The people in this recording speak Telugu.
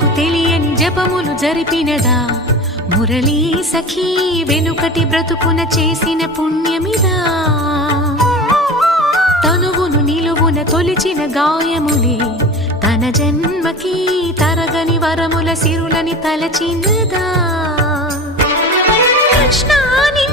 తనకు తెలియని జపములు జరిపినదా మురళీ సఖీ వెనుకటి బ్రతుకున చేసిన పుణ్యమిదా తనువును నిలువున తొలిచిన గాయములే తన జన్మకి తరగని వరముల సిరులని తలచినదా కృష్ణాని